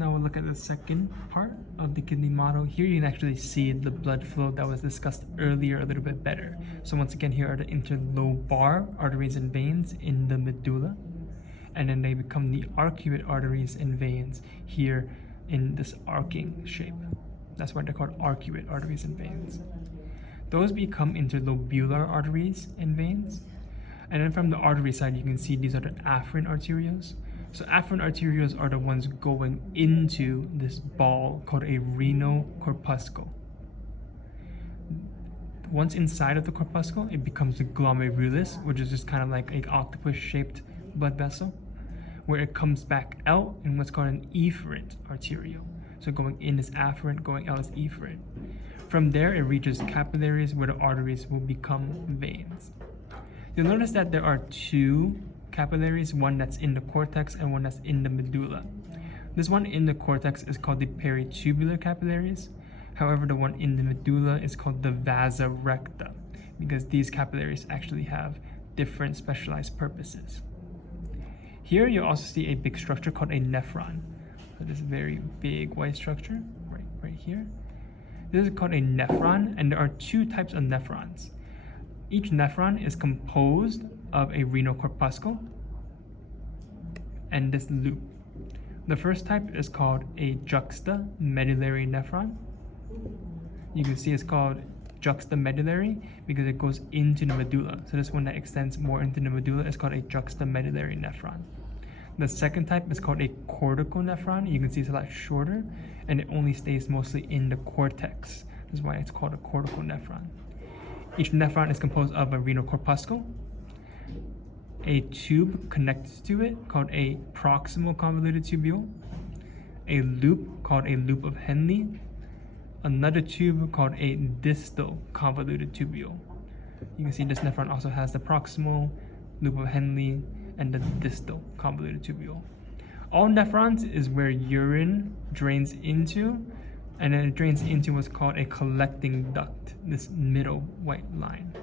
Now we'll look at the second part of the kidney model. Here you can actually see the blood flow that was discussed earlier a little bit better. So once again, here are the interlobar arteries and veins in the medulla. And then they become the arcuate arteries and veins here in this arcing shape. That's why they're called arcuate arteries and veins. Those become interlobular arteries and veins. And then from the artery side, you can see these are the afferent arterioles. So afferent arterioles are the ones going into this ball called a renal corpuscle. Once inside of the corpuscle, it becomes the glomerulus, which is just kind of like an octopus-shaped blood vessel, where it comes back out in what's called an efferent arteriole. So going in is afferent, going out is efferent. From there, it reaches capillaries, where the arteries will become veins. You'll notice that there are two capillaries, one that's in the cortex and one that's in the medulla. This one in the cortex is called the peritubular capillaries. However, the one in the medulla is called the vasa recta, because these capillaries actually have different specialized purposes. Here you'll also see a big structure called a nephron. So this very big white structure right here. This is called a nephron, and there are two types of nephrons. Each nephron is composed of a renal corpuscle and this loop. The first type is called a juxtamedullary nephron. You can see it's called juxtamedullary because it goes into the medulla. So this one that extends more into the medulla is called a juxtamedullary nephron. The second type is called a cortical nephron. You can see it's a lot shorter and it only stays mostly in the cortex. That's why it's called a cortical nephron. Each nephron is composed of a renal corpuscle, a tube connected to it called a proximal convoluted tubule, a loop called a loop of Henle, another tube called a distal convoluted tubule. You can see this nephron also has the proximal, loop of Henle, and the distal convoluted tubule. All nephrons is where urine drains into, and then it drains into what's called a collecting duct, this middle white line.